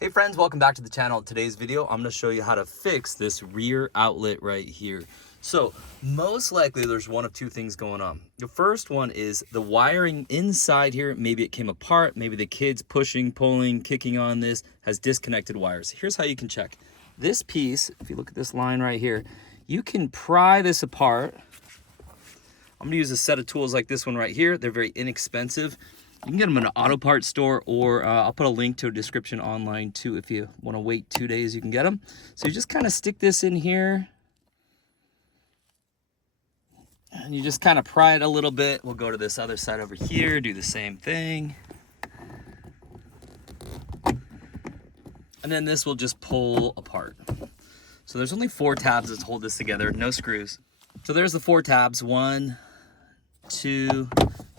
Hey friends, welcome back to the channel. Today's video, I'm gonna show you how to fix this rear outlet right here. So most likely there's one of two things going on. The first one is the wiring inside here, maybe it came apart, maybe the kid's pushing, pulling, kicking on this, has disconnected wires. Here's how you can check. This piece, if you look at this line right here, you can pry this apart. I'm gonna use a set of tools like this one right here. They're very inexpensive. You can get them in an auto parts store, or I'll put a link to a description online too. If you want to wait 2 days, you can get them. So you just kind of stick this in here and you just kind of pry it a little bit. We'll go to this other side over here, do the same thing. And then this will just pull apart. So there's only 4 tabs that hold this together, no screws. So there's the 4 tabs, 1, 2,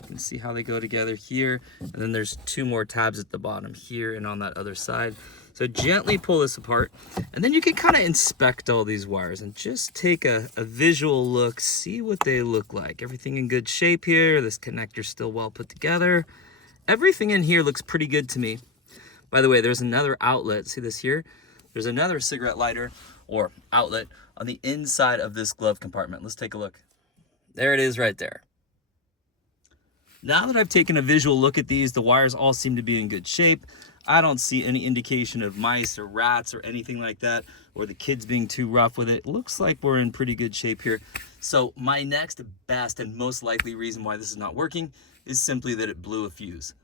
you can see how they go together here, and then there's 2 more tabs at the bottom here and on that other side. So gently pull this apart, and then you can kind of inspect all these wires and just take a visual look, see what they look like. Everything in good shape here. This connector's still well put together. Everything in here looks pretty good to me. By the way, there's another outlet. See this here? There's another cigarette lighter or outlet on the inside of this glove compartment. Let's take a look. There it is right there. Now that I've taken a visual look at these, the wires all seem to be in good shape. I don't see any indication of mice or rats or anything like that, or the kids being too rough with it. Looks like we're in pretty good shape here. So my next best and most likely reason why this is not working is simply that it blew a fuse.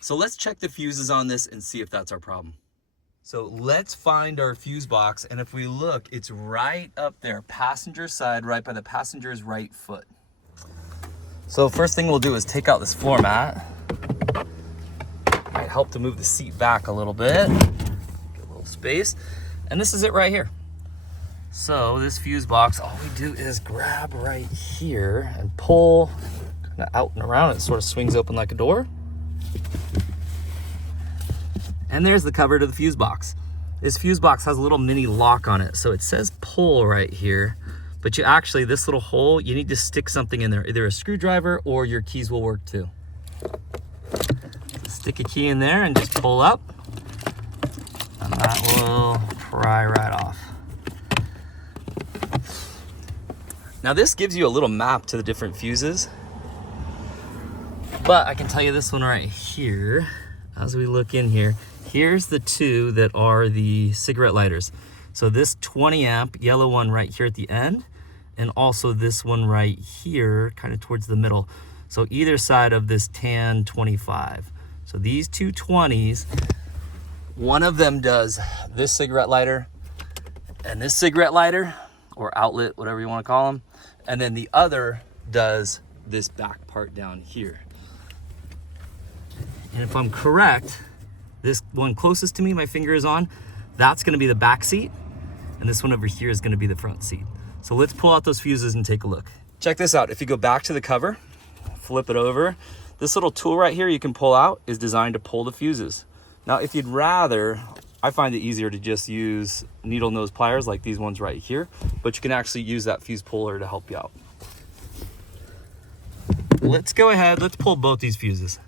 So let's check the fuses on this and see if that's our problem. So let's find our fuse box, and if we look, it's right up there, passenger side, right by the passenger's right foot. So first thing we'll do is take out this floor mat. Might help to move the seat back a little bit. Get a little space. And this is it right here. So this fuse box, all we do is grab right here and pull kind of out and around. It sort of swings open like a door. And there's the cover to the fuse box. This fuse box has a little mini lock on it. So it says pull right here. But you actually, this little hole, you need to stick something in there, either a screwdriver or your keys will work too. Stick a key in there and just pull up, and that will pry right off. Now this gives you a little map to the different fuses, but I can tell you this one right here, as we look in here, here's the 2 that are the cigarette lighters. So this 20 amp yellow one right here at the end, and also this one right here, kind of towards the middle. So either side of this tan 25. So these 2 20s, one of them does this cigarette lighter and this cigarette lighter, or outlet, whatever you want to call them. And then the other does this back part down here. And if I'm correct, this one closest to me, my finger is on, that's going to be the back seat. And this one over here is going to be the front seat. So let's pull out those fuses and take a look. Check this out. If you go back to the cover, flip it over, this little tool right here you can pull out is designed to pull the fuses. Now, if you'd rather, I find it easier to just use needle nose pliers like these ones right here, but you can actually use that fuse puller to help you out. Let's go ahead, let's pull both these fuses.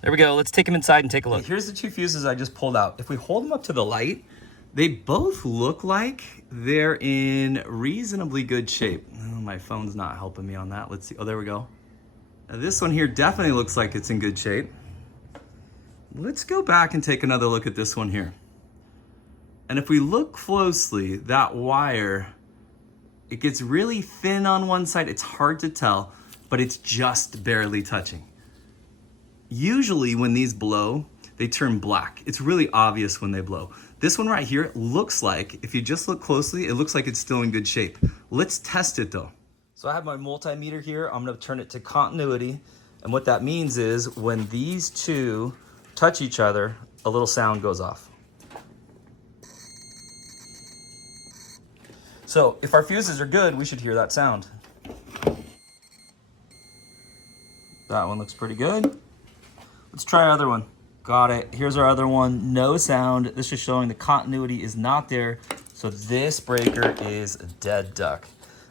There we go. Let's take them inside and take a look. Here's the 2 fuses I just pulled out. If we hold them up to the light, they both look like they're in reasonably good shape. Oh, my phone's not helping me on that. Let's see. Oh, there we go. Now, this one here definitely looks like it's in good shape. Let's go back and take another look at this one here. And if we look closely, that wire, it gets really thin on one side. It's hard to tell, but it's just barely touching. Usually when these blow, they turn black. It's really obvious when they blow. This one right here looks like, if you just look closely, it looks like it's still in good shape. Let's test it though. So I have my multimeter here. I'm gonna turn it to continuity. And what that means is when these 2 touch each other, a little sound goes off. So if our fuses are good, we should hear that sound. That one looks pretty good. Let's try our other one. Got it. Here's our other one. No sound. This is showing the continuity is not there. So this breaker is a dead duck.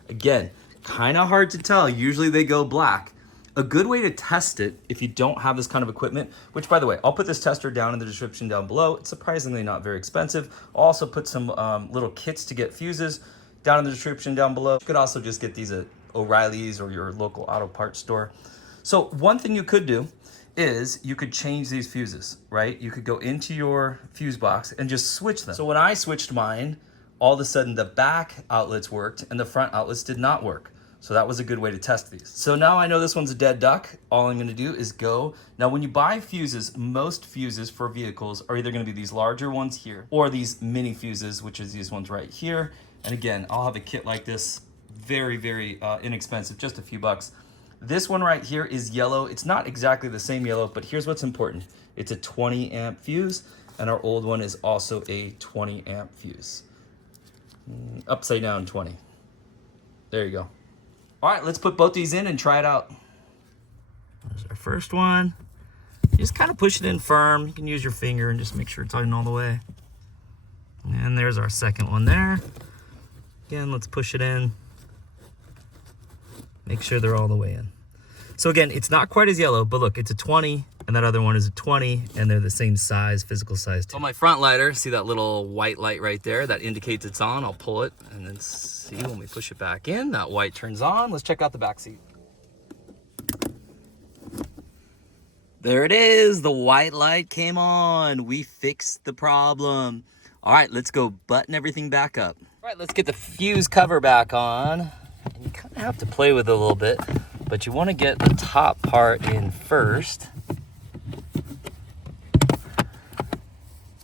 Again, kind of hard to tell. Usually they go black. A good way to test it if you don't have this kind of equipment, which by the way, I'll put this tester down in the description down below. It's surprisingly not very expensive. I'll also put some little kits to get fuses down in the description down below. You could also just get these at O'Reilly's or your local auto parts store. So one thing you could do is you could change these fuses, right? You could go into your fuse box and just switch them. So when I switched mine, all of a sudden the back outlets worked and the front outlets did not work. So that was a good way to test these. So now I know this one's a dead duck. All I'm gonna do is go. Now when you buy fuses, most fuses for vehicles are either gonna be these larger ones here or these mini fuses, which is these ones right here. And again, I'll have a kit like this, very, very inexpensive, just a few bucks. This one right here is yellow. It's not exactly the same yellow, but here's what's important. It's a 20 amp fuse, and our old one is also a 20 amp fuse. Upside down 20. There you go. All right, let's put both these in and try it out. There's our first one. You just kind of push it in firm. You can use your finger and just make sure it's in all the way. And there's our second one there. Again, let's push it in. Make sure they're all the way in. So again, it's not quite as yellow, but look, it's a 20 and that other one is a 20 and they're the same size, physical size too. On my front lighter, see that little white light right there? That indicates it's on. I'll pull it and then see when we push it back in, that white turns on. Let's check out the back seat. There it is, the white light came on. We fixed the problem. All right, let's go button everything back up. All right, let's get the fuse cover back on. And you kind of have to play with it a little bit, but you want to get the top part in first.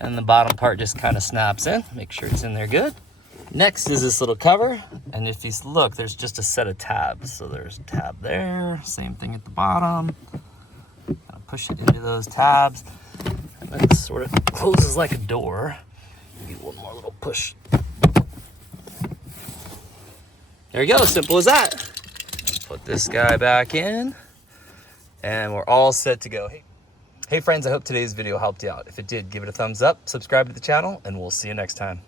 And the bottom part just kind of snaps in. Make sure it's in there good. Next is this little cover. And if you look, there's just a set of tabs. So there's a tab there, same thing at the bottom. Push it into those tabs. And it sort of closes like a door. Maybe one more little push. There you go, simple as that. Put this guy back in and we're all set to go. Hey friends, I hope today's video helped you out. If it did, give it a thumbs up, subscribe to the channel, and we'll see you next time.